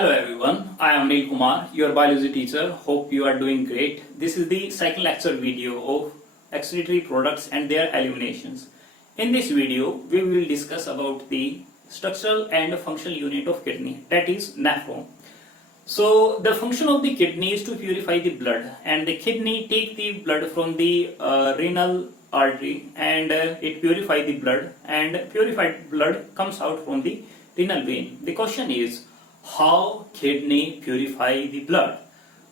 Hello everyone, I am Neil Kumar, your biology teacher. Hope you are doing great. This is the second lecture video of excretory products and their eliminations. In this video, we will discuss about the structural and functional unit of kidney, that is nephron. So the function of the kidney is to purify the blood, and the kidney take the blood from the renal artery and it purify the blood, and purified blood comes out from the renal vein. The question is, how kidney purify the blood?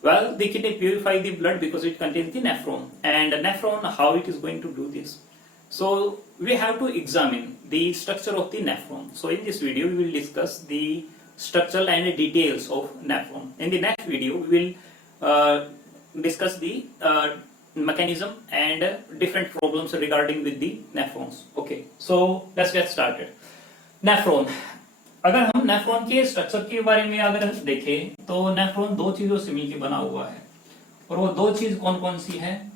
Well, the kidney purify the blood because it contains the nephron, and nephron, how it is going to do this? So we have to examine the structure of the nephron. So in this video we will discuss the structural and details of nephron. In the next video we will discuss the mechanism and different problems regarding with the nephrons. Okay, so let's get started. Nephron, अगर हम nephron के structure के बारे में अगर देखें तो nephron दो चीजों से मिलकर बना हुआ है, और वो दो चीज कौन कौन सी है?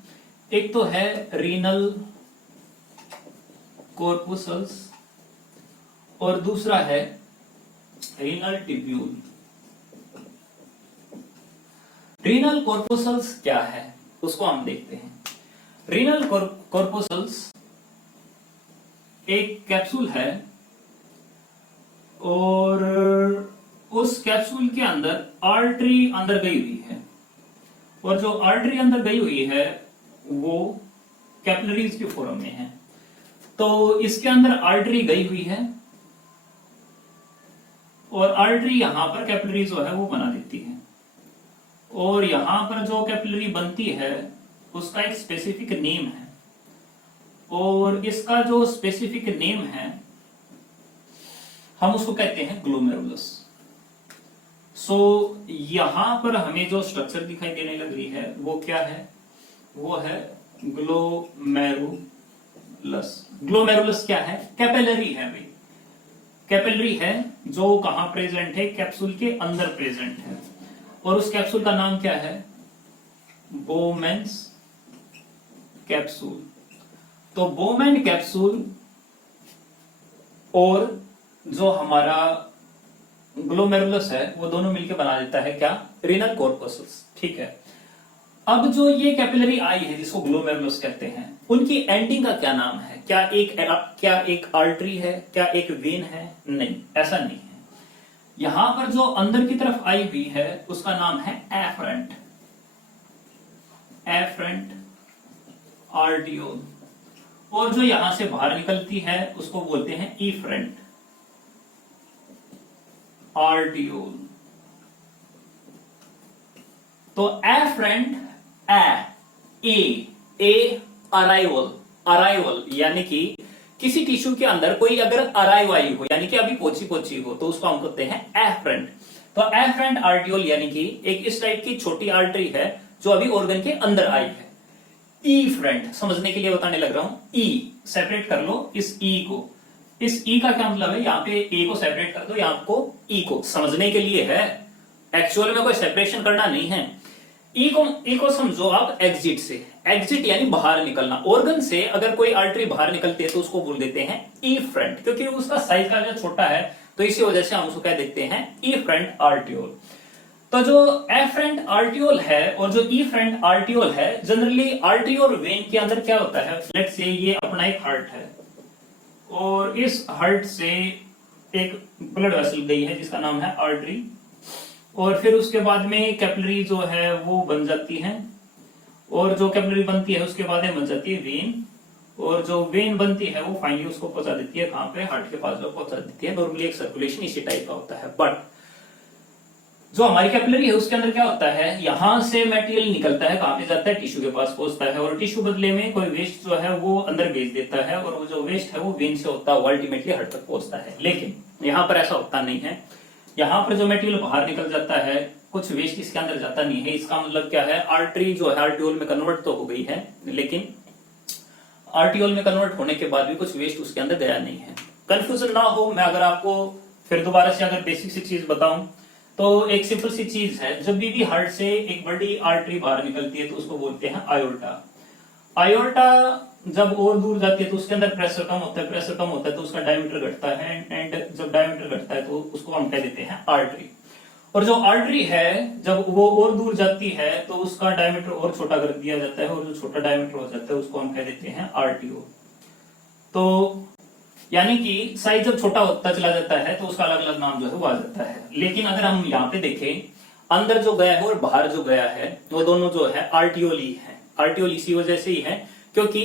एक तो है रीनल कॉर्पुसल्स और दूसरा है रीनल ट्यूब्यूल। रीनल कॉर्पुसल्स क्या है उसको हम देखते हैं। रीनल कॉर्पुसल्स एक कैप्सूल है और उस कैप्सूल के अंदर आर्टरी अंदर गई हुई है, और जो आर्टरी अंदर गई हुई है वो कैपिलरीज के फॉर्म में है। तो इसके अंदर आर्टरी गई हुई है और आर्टरी यहां पर कैपिलरी जो है वो बना देती है, और यहां पर जो कैपिलरी बनती है उसका एक स्पेसिफिक नेम है, और इसका जो स्पेसिफिक नेम है हम उसको कहते हैं ग्लोमेरुलस। सो यहां पर हमें जो स्ट्रक्चर दिखाई देने लग रही है वो क्या है? वो है ग्लोमेरुलस। ग्लोमेरुलस क्या है? कैपिलरी है भाई, कैपिलरी है जो कहां प्रेजेंट है? कैप्सूल के अंदर प्रेजेंट है, और उस कैप्सूल का नाम क्या है? Bowman's capsule. तो बोमेन कैप्सूल और जो हमारा ग्लोमेरुलस है वो दोनों मिलकर बना देता है क्या? Renal corpuscles. ठीक है, अब जो ये कैपिलरी आई है जिसको ग्लोमेरुलस कहते हैं, उनकी एंडिंग का क्या नाम है? क्या एक आर्टरी है? क्या एक वेन है? नहीं, ऐसा नहीं है। यहां पर जो अंदर की तरफ आई हुई है उसका नाम है एफरेंट, एफरेंट आर्टियोल, और जो यहां से बाहर निकलती है उसको बोलते हैं ईफरेंट आर्टियोल। तो एफरेंट ए अराइवल, अराइवल यानी कि किसी टिश्यू के अंदर कोई अगर अराइव आई हो, यानी कि अभी पोची हो, तो उसको हम कहते हैं एफरेंट। तो एफरेंट आर्टियोल यानी कि एक इस टाइप की छोटी आर्टरी है जो अभी ऑर्गन के अंदर आई है। ई फ्रंट, समझने के लिए बताने लग रहा हूं, ई सेपरेट कर लो इस ई को। इस ई का क्या मतलब है? यहाँ पे ए को सेपरेट कर दो, यहाँ को ई को, समझने के लिए है, एक्चुअल में कोई सेपरेशन करना नहीं है। ई को समझो आप एग्जिट से, एग्जिट यानी बाहर निकलना। ऑर्गन से अगर कोई आर्टरी बाहर निकलती है तो उसको बोल देते हैं ई फ्रंट, क्योंकि उसका साइज का जो छोटा है तो इसी वजह से हम उसको क्या देखते हैं? ई फ्रंट आर्टियोल। तो जो एफरेंट आर्टियोल है और जो ई फ्रंट आर्टियोल है, जनरली आर्टरी और वेन के अंदर क्या होता है? लेट्स से ये अपना एक हार्ट है और इस हार्ट से एक ब्लड वेसल गई है जिसका नाम है आर्टरी, और फिर उसके बाद में कैपिलरी जो है वो बन जाती है, और जो कैपिलरी बनती है उसके बाद में बन जाती है वेन, और जो वेन बनती है वो फाइनली उसको पहुंचा देती है कहां पे? हार्ट के पास जो पहुंचा देती है। नॉर्मली एक सर्कुलेशन इसी टाइप का होता है, बट जो हमारी कैपिलरी है उसके अंदर क्या होता है? यहां से मटेरियल निकलता है, कहां पे जाता है? टिश्यू के पास पहुंचता है, और टिश्यू बदले में कोई वेस्ट जो है वो अंदर भेज देता है, और वो जो वेस्ट है वो वेन से होता है, वो अल्टीमेटली हार्ट तक पहुंचता है। लेकिन यहाँ पर ऐसा होता नहीं है। यहाँ पर जो मटेरियल बाहर निकल जाता है, कुछ वेस्ट इसके अंदर जाता नहीं है। इसका मतलब क्या है? आर्टरी जो है आर्टियोल में कन्वर्ट तो हो गई है, लेकिन आर्टियोल में कन्वर्ट होने के बाद भी कुछ वेस्ट उसके अंदर गया नहीं है। कंफ्यूजन ना हो, मैं अगर आपको फिर दोबारा से अगर बेसिक सी चीज बताऊं तो एक सिंपल सी चीज है, जब भी हार्ट से एक बड़ी आर्टरी बाहर निकलती है तो उसको बोलते हैं आयोर्टा। आयोर्टा जब और दूर जाती है तो उसके अंदर प्रेशर कम होता है, प्रेशर कम होता है तो उसका डायमीटर घटता है, एंड जब डायमीटर घटता है तो उसको हम कह देते हैं आर्टरी। और जो आर्टरी है जब वो और दूर जाती है तो उसका डायमीटर और छोटा कर दिया जाता है, और जो छोटा डायमीटर हो जाता है उसको हम कह देते हैं आरटीओ। तो यानी कि साइज जब छोटा होता चला जाता है तो उसका अलग अलग नाम जो है वो आ जाता है। लेकिन अगर हम यहाँ पे देखें, अंदर जो गया है और बाहर जो गया है वो दोनों जो है आर्टियोल ही है। आर्टियोल इसी वजह से ही है क्योंकि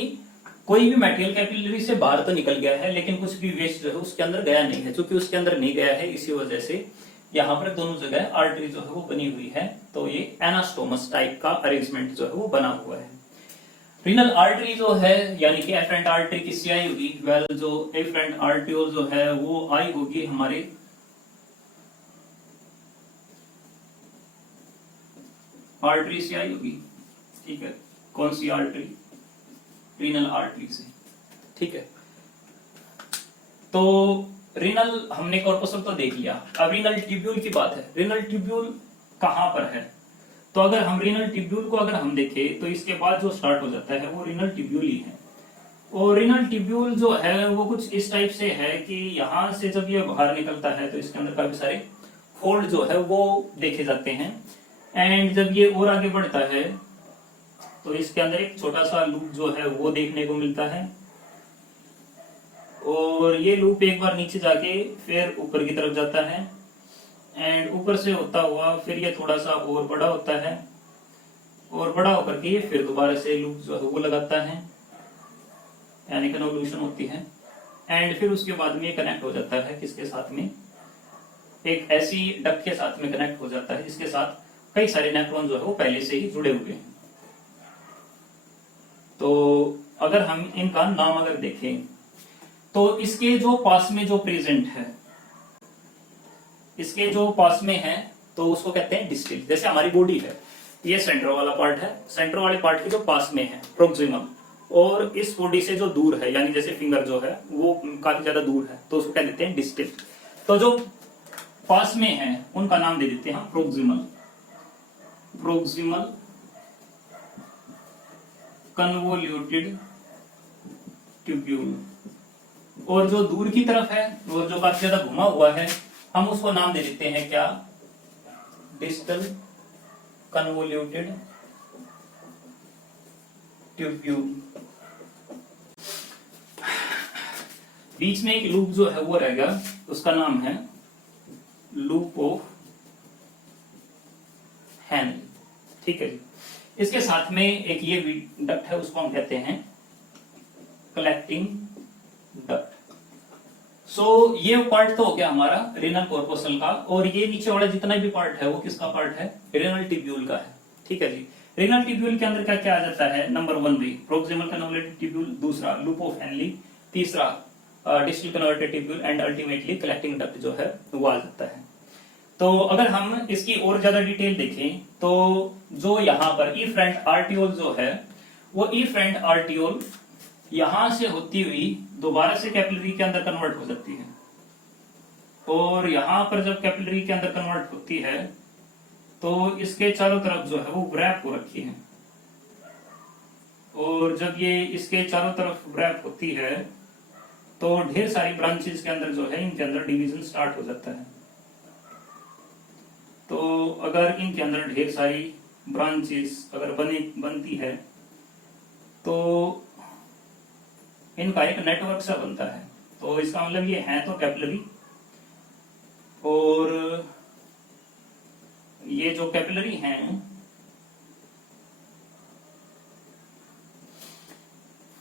कोई भी मेटेरियल कैपिलरी से बाहर तो निकल गया है लेकिन कुछ भी वेस्ट जो है उसके अंदर गया नहीं है। क्योंकि उसके अंदर नहीं गया है इसी वजह से यहाँ पर दोनों जगह आर्टरी जो है वो बनी हुई है। तो ये एनास्टोमस टाइप का अरेंजमेंट जो है वो बना हुआ है। रीनल आर्टरी जो है यानी कि एफरेंट आर्टरी किससे आई होगी? वेल जो एफरेंट आर्टियोल जो है वो आई होगी हमारे आर्टरी से आई होगी। ठीक है, कौन सी आर्टरी? रीनल आर्टरी से। ठीक है, तो रीनल हमने कॉर्पसल तो देख लिया। अब रीनल ट्यूब्यूल की बात है। रीनल ट्यूब्यूल कहां पर है? तो अगर हम रीनल ट्यूब्यूल को अगर हम देखें तो इसके बाद जो स्टार्ट हो जाता है वो रीनल ट्यूब्यूल ही है। और रीनल ट्यूब्यूल जो है वो कुछ इस टाइप से है कि यहां से जब ये बाहर निकलता है तो इसके अंदर काफी सारे फोल्ड जो है वो देखे जाते हैं। एंड जब ये और आगे बढ़ता है तो इसके अंदर एक छोटा सा लूप जो है वो देखने को मिलता है। और ये लूप एक बार नीचे जाके फिर ऊपर की तरफ जाता है। एंड ऊपर से होता हुआ फिर ये थोड़ा सा और बड़ा होता है, और बड़ा होकर के ये फिर दोबारा से लूप जो है वो लगाता है, यानी कन्वोल्यूशन होती है। एंड फिर उसके बाद में ये कनेक्ट हो जाता है किसके साथ में? एक ऐसी डक्ट के साथ में कनेक्ट हो जाता है जिसके साथ कई सारे नेफ्रॉन जो है वो पहले से ही जुड़े हुए हैं। तो अगर हम इनका नाम अगर देखें तो इसके जो पास में जो प्रेजेंट है, इसके जो पास में है तो उसको कहते हैं डिस्टल। जैसे हमारी बॉडी है, ये सेंटर वाला पार्ट है, सेंटर वाले पार्ट के जो पास में है प्रोक्सिमल, और इस बॉडी से जो दूर है यानी जैसे फिंगर जो है वो काफी ज्यादा दूर है तो उसको कह देते हैं डिस्टल। तो जो पास में है उनका नाम दे देते हैं प्रोक्सिमल, प्रोक्सिमल कन्वोल्यूटेड ट्यूब्यूल। और जो दूर की तरफ है और जो काफी ज्यादा घुमा हुआ है हम उसको नाम दे देते हैं क्या? Distal convoluted tubule. बीच में एक लूप जो है वो रहेगा, उसका नाम है लूप ऑफ हैन। ठीक है जी। इसके साथ में एक ये डक्ट है उसको हम कहते हैं कलेक्टिंग डक्ट। सो ये पार्ट तो हो गया हमारा रीनल कॉर्पसल का, और ये नीचे वाला जितना भी पार्ट है वो किसका पार्ट है? रीनल ट्यूब्यूल का है। ठीक है जी। रीनल ट्यूब्यूल के अंदर क्या क्या आ जाता है? नंबर 1 भी प्रोक्सिमल कन्वोल्यूटेड ट्यूब्यूल, दूसरा लूप ऑफ हैनली, तीसरा distal converted tubule, and ultimately collecting duct जो है वो आ जाता है। तो अगर हम इसकी और ज्यादा डिटेल देखें तो जो यहाँ पर इफ्रेंट आर्टियोल जो है वो इफ्रेंट आर्टियोल यहां से होती हुई दोबारा से कैपिलरी के अंदर कन्वर्ट हो जाती है। और यहां पर जब कैपिलरी के अंदर कन्वर्ट होती है तो इसके चारों तरफ जो है वो व्रैप हो रखी है। और जब ये इसके चारों तरफ व्रैप होती है तो ढेर सारी ब्रांचेस के अंदर जो है इनके अंदर डिवीजन स्टार्ट हो जाता है। तो अगर इनके अंदर ढेर सारी ब्रांचेस अगर बनती है तो इनका एक नेटवर्क सा बनता है। तो इसका मतलब ये है तो कैपिलरी, और ये जो कैपिलरी हैं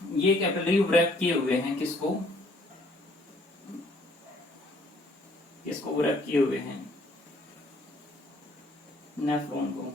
ये कैपिलरी व्रैप किए हुए हैं किसको? इसको व्रैप किए हुए हैं नेफ्रॉन को।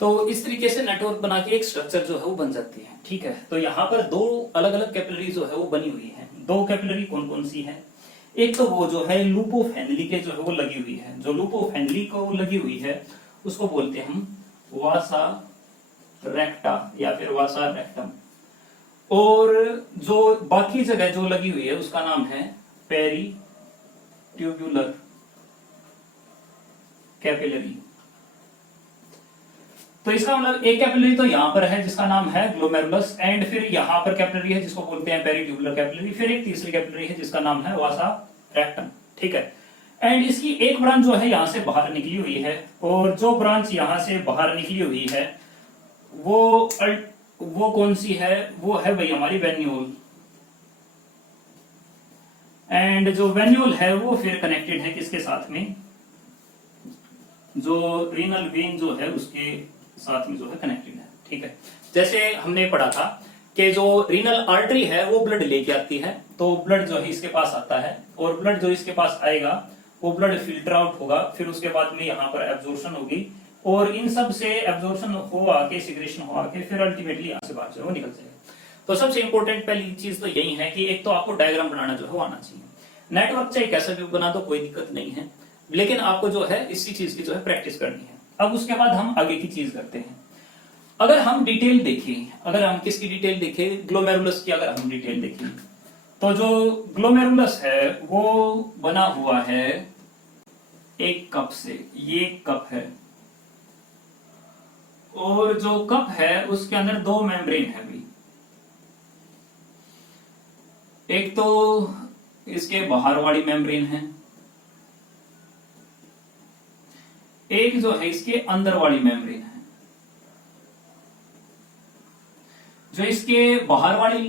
तो इस तरीके से नेटवर्क बना के एक स्ट्रक्चर जो है वो बन जाती है। ठीक है, तो यहाँ पर दो अलग अलग कैपिलरी जो है वो बनी हुई है। दो कैपिलरी कौन कौन सी है? एक तो वो जो है लूप ऑफ हेनली के जो है वो लगी हुई है। जो लूप ऑफ हेनली को लगी हुई है उसको बोलते हैं हम वासा रेक्टा या फिर वासा रेक्टम। और जो बाकी जगह जो लगी हुई है उसका नाम है पेरी ट्यूब्यूलर कैपिलरी। तो इसका मतलब एक कैपिलरी तो यहां पर है जिसका नाम है ग्लोमेरुलस, एंड फिर यहां पर कैपिलरी है जिसको बोलते हैं पेरीट्यूबुलर कैपिलरी, फिर एक तीसरी कैपिलरी है जिसका नाम है वासा रेक्टम। ठीक है, एंड इसकी एक ब्रांच जो है यहां से बाहर निकली हुई है, और जो ब्रांच यहां से बाहर निकली हुई है वो कौन सी है? वो है भाई हमारी वेन्यूल। एंड जो वेन्यूल है वो फिर कनेक्टेड है किसके साथ में? जो रीनल वेन जो है उसके साथ में जो है कनेक्टेड है। ठीक है, जैसे हमने पढ़ा था कि जो रीनल आर्टरी है वो ब्लड लेके आती है, तो ब्लड जो है इसके पास आता है, और ब्लड जो इसके पास आएगा वो ब्लड फिल्टर आउट होगा, फिर उसके बाद में यहाँ पर एब्जॉर्प्शन होगी, और इन सब से एब्जॉर्प्शन हो आके सिक्रेशन हो आके फिर अल्टीमेटली यहाँ से बाहर जो है वो निकल जाएगा। तो सबसे इंपॉर्टेंट पहली चीज तो यही है कि एक तो आपको डायग्राम बनाना जो है वो आना चाहिए। नेटवर्क चाहे कैसा भी बना दो कोई दिक्कत नहीं है, लेकिन आपको जो है इसी चीज की जो है प्रैक्टिस करनी है। अब उसके बाद हम आगे की चीज करते हैं। अगर हम डिटेल देखें, अगर हम किसकी डिटेल देखें? ग्लोमेरुलस की अगर हम डिटेल देखें, तो जो ग्लोमेरुलस है वो बना हुआ है एक कप से। ये कप है, और जो कप है उसके अंदर दो मेम्ब्रेन है भी। एक तो इसके बाहर वाली मेम्ब्रेन है, एक जो है इसके अंदर वाली मेम्ब्रेन है। जो इसके बाहर वाली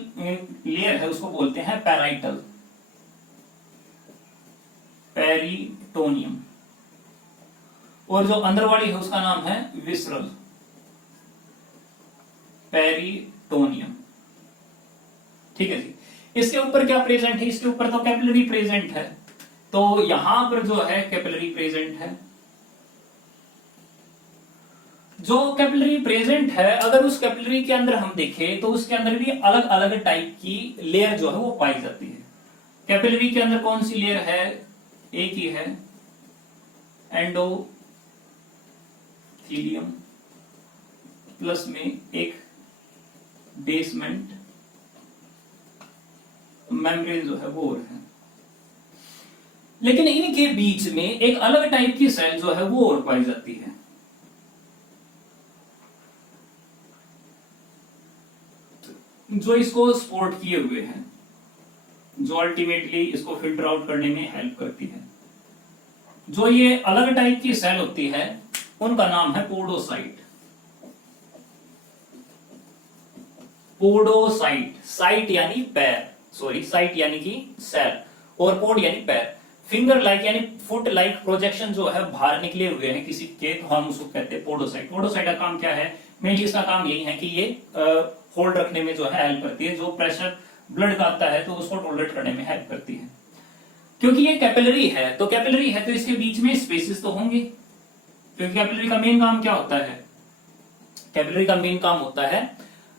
लेयर है उसको बोलते हैं पैराइटल, पेरिटोनियम, और जो अंदर वाली है उसका नाम है विसरल, पेरिटोनियम। ठीक है जी, इसके ऊपर क्या प्रेजेंट है? इसके ऊपर तो कैपिलरी प्रेजेंट है, तो यहां पर जो है कैपिलरी प्रेजेंट है। जो कैपिलरी प्रेजेंट है, अगर उस कैपिलरी के अंदर हम देखें तो उसके अंदर भी अलग अलग टाइप की लेयर जो है वो पाई जाती है। कैपिलरी के अंदर कौन सी लेयर है? एक ही है, एंडोथीलियम, प्लस में एक बेसमेंट मेम्ब्रेन जो है वो और है। लेकिन इनके बीच में एक अलग टाइप की सेल जो है वो और पाई जाती है। जो इसको सपोर्ट किए हुए हैं, जो अल्टीमेटली इसको फिल्टर आउट करने में हेल्प करती है। जो ये अलग टाइप की सेल होती है उनका नाम है पोडोसाइट। पोडोसाइट, साइट यानी पैर, सॉरी साइट यानी कि सेल, और पोड यानी पैर। फिंगर लाइक यानी फुट लाइक प्रोजेक्शन जो है बाहर निकले हुए हैं किसी के, तो हम उसको कहते हैं पोडोसाइट। पोडोसाइट का काम क्या है? मेनली इसका काम यही है कि ये होल्ड रखने में जो है हेल्प करती है। जो प्रेशर ब्लड का आता है तो उसको टॉलरेट करने में हेल्प करती है। क्योंकि ये कैपिलरी है, तो कैपिलरी है तो इसके बीच में स्पेसेस तो होंगे, क्योंकि कैपिलरी का मेन काम क्या होता है? कैपिलरी का मेन काम होता है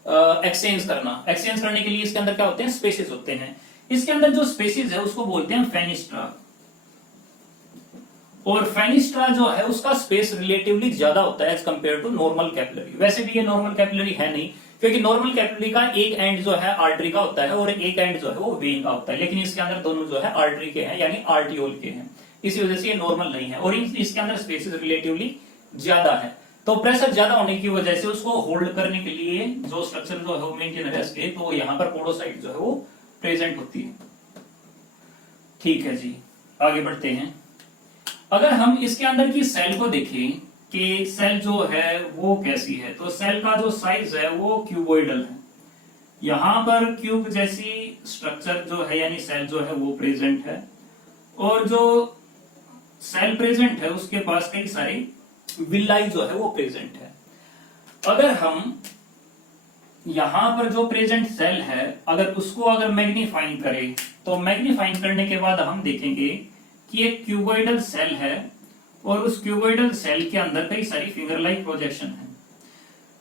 एक्सचेंज करना। एक्सचेंज करने के लिए इसके अंदर क्या होते हैं? स्पेसेस होते हैं। इसके अंदर जो स्पेसेस है उसको बोलते हैं फेनिस्ट्रा, और फेनिस्ट्रा जो है उसका स्पेस रिलेटिवली ज्यादा होता है as compare to normal capillary. वैसे भी ये नॉर्मल कैपिलरी है नहीं, क्योंकि नॉर्मल कैपिलरी का एक एंड जो है आर्टरी का होता है और एक एंड जो है वो वेन का होता है, लेकिन इसके अंदर दोनों जो है आर्टरी के हैं यानी आर्टियोल के हैं। इसी वजह से ये नॉर्मल नहीं है, और इसके अंदर स्पेसेस रिलेटिवली ज्यादा है। तो प्रेशर ज्यादा होने की वजह से उसको होल्ड करने के लिए जो स्ट्रक्चर जो है वो मेंटेन रह सके, तो यहाँ पर पोडोसाइट जो है वो प्रेजेंट होती है। ठीक है जी, आगे बढ़ते हैं। अगर हम इसके अंदर की सेल को देखें कि सेल जो है वो कैसी है, तो सेल का जो साइज है वो क्यूबोइडल है। यहां पर क्यूब जैसी स्ट्रक्चर जो है यानी सेल जो है वो प्रेजेंट है, और जो सेल प्रेजेंट है उसके पास कई सारी विलाई जो है वो प्रेजेंट है। अगर हम यहां पर जो प्रेजेंट सेल है अगर मैग्नीफाइंग करें, तो मैग्नीफाइंग करने के बाद हम देखेंगे कि एक क्यूबोइडल सेल है, और उस क्यूबोइडल सेल के अंदर कई सारी फिंगर लाइक प्रोजेक्शन है।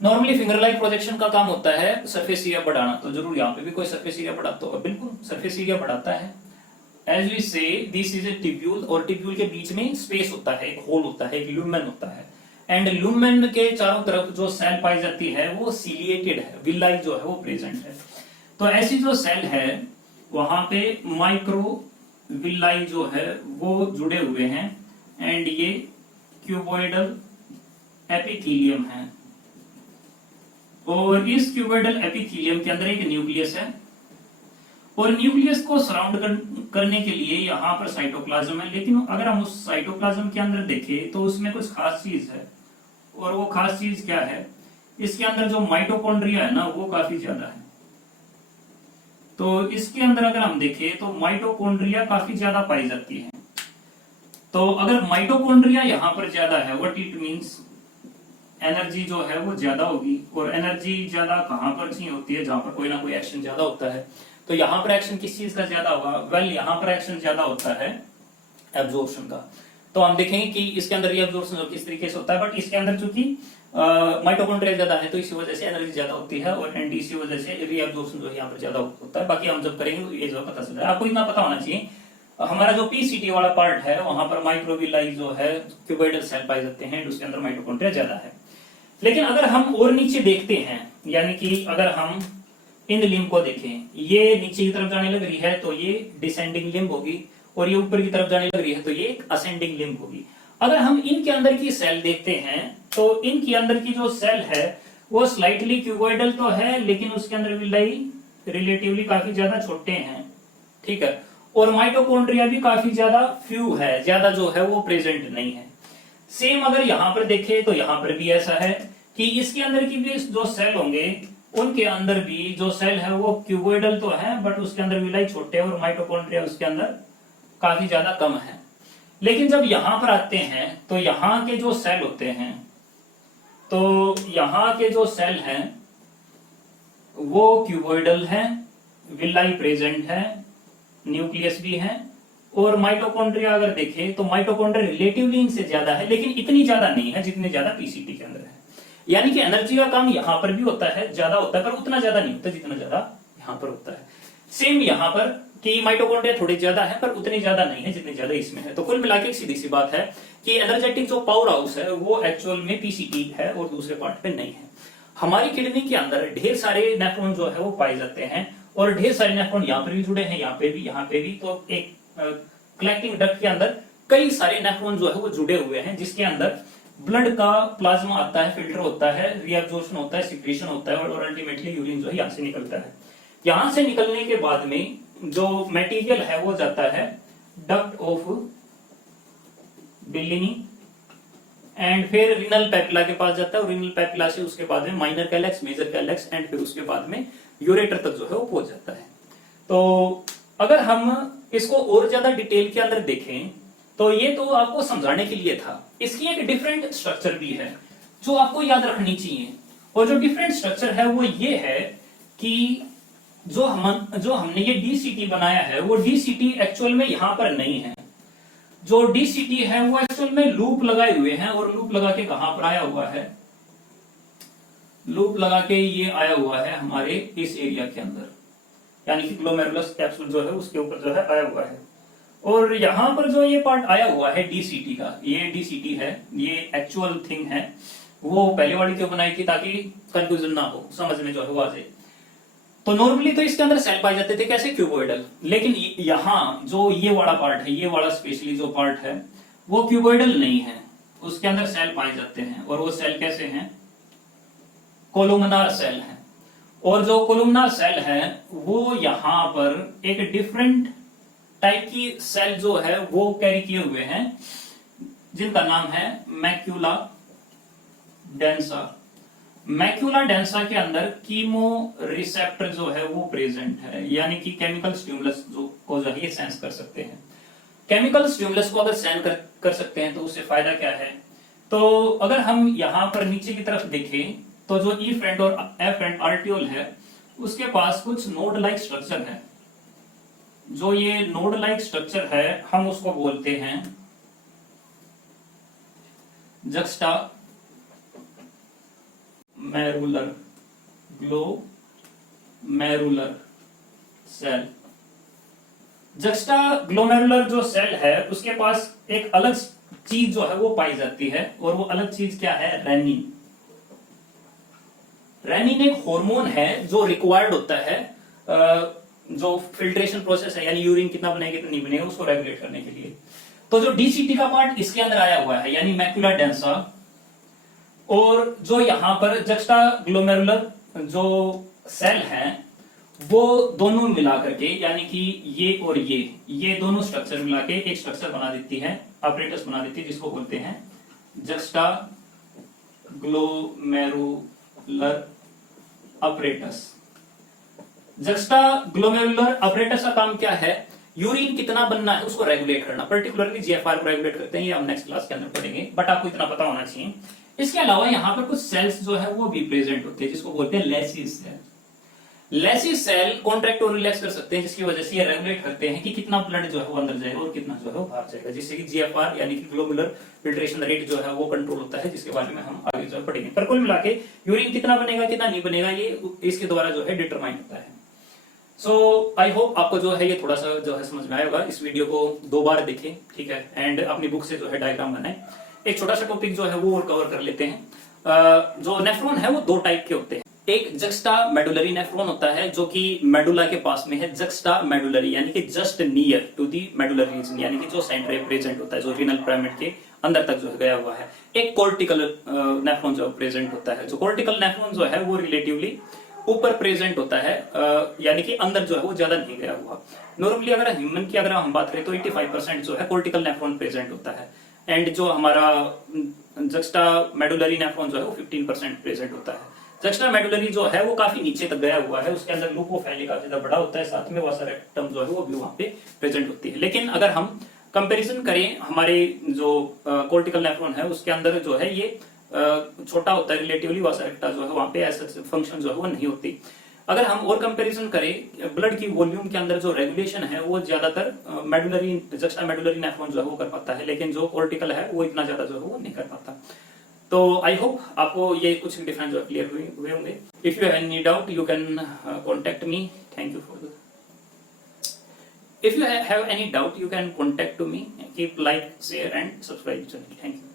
नॉर्मली फिंगर लाइक प्रोजेक्शन का काम होता है सरफेस एरिया बढ़ाना, तो जरूर यहाँ पे भी कोई सरफेस एरिया बढ़ाता होगा, बिल्कुल सरफेस एरिया बढ़ाता है। एज वी से दिस इज ए ट्यूब्यूल, और ट्यूब्यूल के बीच में स्पेस होता है, एक होल होता है, एक लुमेन होता है, एंड लुमेन के चारों तरफ जो सेल पाई जाती है वो सिलिएटेड है, विलाई जो है वो प्रेजेंट है। तो ऐसी जो सेल है वहां पे माइक्रो विलाई जो है वो जुड़े हुए हैं, एंड ये क्यूबॉइडल एपिथेलियम है, और इस क्यूबॉइडल एपिथेलियम के अंदर एक न्यूक्लियस है, और न्यूक्लियस को सराउंड करने के लिए यहाँ पर साइटोप्लाज्म है। लेकिन अगर हम उस साइटोप्लाज्म के अंदर देखें तो उसमें कुछ खास चीज है, और वो खास चीज क्या है, इसके अंदर जो माइटोकॉन्ड्रिया है ना वो काफी ज्यादा है। तो इसके अंदर अगर हम देखें तो माइटोकॉन्ड्रिया काफी ज्यादा पाई जाती है। तो अगर माइटोकॉन्ड्रिया यहाँ पर ज्यादा है, व्हाट इट मींस, एनर्जी जो है वो ज्यादा होगी, और एनर्जी ज्यादा कहां पर चाहिए होती है, जहां पर कोई ना कोई एक्शन ज्यादा होता है। तो यहाँ पर एक्शन किस चीज का ज्यादा होगा, वेल यहाँ पर एक्शन ज्यादा होता है एब्जॉर्प्शन का। तो हम देखेंगे कि इसके अंदर रीअब्जॉर्प्शन किस तरीके से होता है, बट इसके अंदर चूंकि माइटोकॉन्ड्रिया ज्यादा है तो इसी वजह से एनर्जी ज्यादा होती है, और एंड इसी वजह से रीअब्जॉर्प्शन जो है यहाँ पर ज्यादा होता है। बाकी हम जब करेंगे ये जो पता चल रहा है, आपको इतना पता होना चाहिए हमारा जो पीसीटी वाला पार्ट है वहां पर माइक्रोविलाई जो है क्यूबॉइडल सेल पाए जाते हैं, उसके अंदर माइटोकॉन्ड्रिया ज्यादा है। लेकिन अगर हम और नीचे देखते हैं, यानी कि अगर हम इन लिम्ब को देखें, ये नीचे की तरफ जाने लग रही है तो ये डिसेंडिंग लिम्ब होगी, और ये ऊपर की तरफ जाने लग रही है तो ये एक असेंडिंग लिम्ब होगी। अगर हम इनके अंदर की सेल देखते हैं तो इनके अंदर की जो सेल है वो स्लाइटली क्यूबॉइडल तो है, लेकिन उसके अंदर विलाई रिलेटिवली काफी ज्यादा छोटे हैं, ठीक है, और माइटोकॉन्ड्रिया भी काफी ज्यादा फ्यू है, ज्यादा जो है वो प्रेजेंट नहीं है। सेम अगर यहाँ पर देखें तो यहाँ पर भी ऐसा है कि इसके अंदर की भी जो सेल होंगे उनके अंदर भी जो सेल है वो क्यूबॉइडल तो है, बट उसके अंदर विलाई छोटे और माइटोकॉन्ड्रिया उसके अंदर काफी ज्यादा कम है। लेकिन जब यहां पर आते हैं तो यहाँ के जो सेल होते हैं, तो यहाँ के जो सेल हैं वो क्यूबॉइडल है, विलाई प्रेजेंट है, न्यूक्लियस भी है, और माइटोकॉन्ड्रिया अगर देखें तो माइटोकॉन्ड्रिया रिलेटिवली इनसे ज्यादा है, लेकिन इतनी ज्यादा नहीं है जितने ज्यादा पीसीटी के अंदर है। यानी कि एनर्जी का काम यहाँ पर भी होता है, ज्यादा होता है, पर उतना ज्यादा नहीं होता जितना ज्यादा यहाँ पर होता है। सेम यहाँ पर कि माइटोकॉन्ड्रिया थोड़ी ज्यादा है पर उतनी ज्यादा नहीं है जितनी ज्यादा इसमें है। तो कुल मिलाकर एक सीधी सी बात है कि एनर्जेटिक जो पावर हाउस है वो एक्चुअल में पीसीटी है और दूसरे पार्ट पे नहीं है। हमारी किडनी के अंदर ढेर सारे नेफ्रॉन जो है वो पाए जाते हैं, और ढेर सारे नेफ्रॉन यहाँ पर भी जुड़े हैं, यहाँ पे भी, यहाँ पे भी। तो एक कलेक्टिंग डक्ट के अंदर कई सारे नेफ्रॉन जो है वो जुड़े हुए हैं, जिसके अंदर ब्लड का प्लाज्मा आता है, फिल्टर होता है, रीअब्जॉर्प्शन होता है, सिक्रीशन होता है, और अल्टीमेटली यूरिन जो है यहाँ से निकलता है। यहाँ से निकलने के बाद में जो मटेरियल है वो जाता है डक्ट ऑफ बिलिनी, एंड फिर रीनल पैपिला के पास जाता है, और रीनल पैपिला से उसके बाद में minor calyx, major calyx, and फिर उसके बाद में यूरेटर तक जो है वो पहुंच जाता है। तो अगर हम इसको और ज्यादा डिटेल के अंदर देखें तो ये तो आपको समझाने के लिए था, इसकी एक डिफरेंट स्ट्रक्चर भी है जो आपको याद रखनी चाहिए। और जो डिफरेंट स्ट्रक्चर है वो ये है कि जो हमने ये डीसीटी बनाया है वो डीसीटी एक्चुअल में यहां पर नहीं है। जो डीसीटी है वो एक्चुअल में लूप लगाए हुए हैं, और लूप लगा के कहां पर आया हुआ है, लूप लगा के ये आया हुआ है हमारे इस एरिया के अंदर, यानी कि ग्लोमेरुलस कैप्सूल जो है उसके ऊपर जो है आया हुआ है। और यहां पर जो ये पार्ट आया हुआ है डीसीटी का, ये डीसीटी है, ये एक्चुअल थिंग है। वो पहले वाली क्यों बनाई थी, ताकि कंफ्यूजन ना हो, समझ में जो है वो आ जाए। तो नॉर्मली तो इसके अंदर सेल पाए जाते थे कैसे, क्यूबॉइडल, लेकिन यहाँ जो ये वाला पार्ट है, ये वाला स्पेशली जो पार्ट है वो क्यूबॉइडल नहीं है, उसके अंदर सेल पाए जाते हैं। और वो सेल कैसे हैं, कोलुमनार सेल है। और जो कोलुमनार सेल है वो यहाँ पर एक डिफरेंट टाइप की सेल जो है वो कैरी किए हुए हैं, जिनका नाम है मैक्यूला डेंसा। मैक्यूला डेंसा के अंदर कीमो रिसेप्टर जो है वो प्रेजेंट है, यानी कि केमिकल स्टिमुलस जो को जो है सेंस कर सकते हैं। केमिकल स्टिमुलस को अगर सेंस कर सकते हैं तो उससे फायदा क्या है। तो अगर हम यहाँ पर नीचे की तरफ देखें तो जो ई फ्रेंड और एफ फ्रेंड आर्टियोल है उसके पास कुछ नोड लाइक स्ट्रक्चर है। जो ये नोड लाइक स्ट्रक्चर है हम उसको बोलते हैं juxta glomerular, glomerular cell. Juxta glomerular जो सेल है उसके पास एक अलग चीज जो है वो पाई जाती है, और वो अलग चीज क्या है? रेनिन। रेनिन एक हार्मोन है जो रिक्वायर्ड होता है जो फिल्ट्रेशन प्रोसेस है, यानी यूरिन कितना बनेगा कितना नहीं बनेगा उसको रेगुलेट करने के लिए। तो जो डीसीटी का पार्ट इसके अंदर आया हुआ है, यानी मैक्यूला डेंसा, और जो यहां पर जक्स्टा ग्लोमेरुलर जो सेल है वो दोनों मिला करके, यानी कि ये और ये दोनों स्ट्रक्चर मिला के एक स्ट्रक्चर बना देती है, ऑपरेटस बना देती है, जिसको बोलते हैं juxta glomerular apparatus. Juxta glomerular apparatus का काम क्या है? यूरिन कितना बनना है उसको रेगुलेट करना, पर्टिकुलरली जीएफआर को रेगुलेट करते हैं, ये हम नेक्स्ट क्लास के अंदर पढ़ेंगे, बट आपको इतना पता होना चाहिए। इसके अलावा यहाँ पर कुछ सेल्स जो है वो भी प्रेजेंट होते हैं, जिसको बोलते हैं lacis cell. Lacis cell contract और रिलैक्स कर सकते हैं, जिसकी वजह से ये रेगुलेट करते हैं कि कितना ब्लड जो है वो अंदर जाएगा और कितना जो है वो बाहर जाएगा, जिससे कि जीएफआर यानी कि ग्लोमेरुलर फिल्ट्रेशन रेट जो है वो कंट्रोल होता है, जिसके बारे में हम आगे जो है पढ़ेंगे। पर कुल मिला के यूरिन कितना बनेगा कितना नहीं बनेगा ये इसके द्वारा जो है डिटरमाइन होता है। सो आई होप आपको जो है ये थोड़ा सा जो है समझ में आएगा। इस वीडियो को 2 बार देखें, ठीक है, एंड अपनी बुक से जो है डायग्राम बनाएं। एक छोटा सा टॉपिक जो है वो और कवर कर लेते हैं। जो नेफ्रॉन है वो 2 टाइप के होते हैं। एक जक्स्टा मेडुलरी नेफ्रॉन होता है जो कि मेडुला के पास में है, जक्स्टा मेडुलरी यानी कि just near to the medullary region, यानी कि जो सेंटर प्रेजेंट होता है, जो रीनल पिरामिड के अंदर तक जो है गया हुआ है। एक कॉर्टिकल नेफ्रॉन जो प्रेजेंट होता है, जो कॉर्टिकल नेफ्रॉन जो है वो रिलेटिवली ऊपर प्रेजेंट होता है, यानी कि अंदर जो है वो ज्यादा नहीं गया हुआ। नॉर्मली अगर ह्यूमन की अगर हम बात करें तो 85% जो है कॉर्टिकल नेफ्रॉन प्रेजेंट होता है, एंड जो हमारा जक्स्टा मेडुलरी नेफ्रॉन जो है वो 15% प्रेजेंट होता है। जक्स्टा मेडुलरी जो है वो काफी नीचे तक गया हुआ है, उसके अंदर लूपोफाइली काफी ज्यादा बड़ा होता है, साथ में वासा रेक्टम जो है वो भी वहां पे प्रेजेंट होती है। लेकिन अगर हम कंपैरिजन करें हमारे जो कॉर्टिकल नेफ्रॉन है उसके अंदर जो है ये छोटा होता है रिलेटिवली, वासा रेक्टा जो है वहां पे ऐसा फंक्शन जो है वो नहीं होती। अगर हम और कंपैरिजन करें ब्लड की वॉल्यूम के अंदर जो रेगुलेशन है वो ज्यादातर मेडुलरी जक्स्टा मेडुलरी नेफ्रॉन जो है वो कर पाता है, लेकिन जो कॉर्टिकल है वो इतना ज्यादा जो है वो नहीं कर पाता। तो आई होप आपको ये कुछ डिफरेंस जो क्लियर हुए होंगे। If you have any doubt you can contact me. Thank you for if you have any doubt you can contact to me. Keep like share and subscribe channel. Thank you.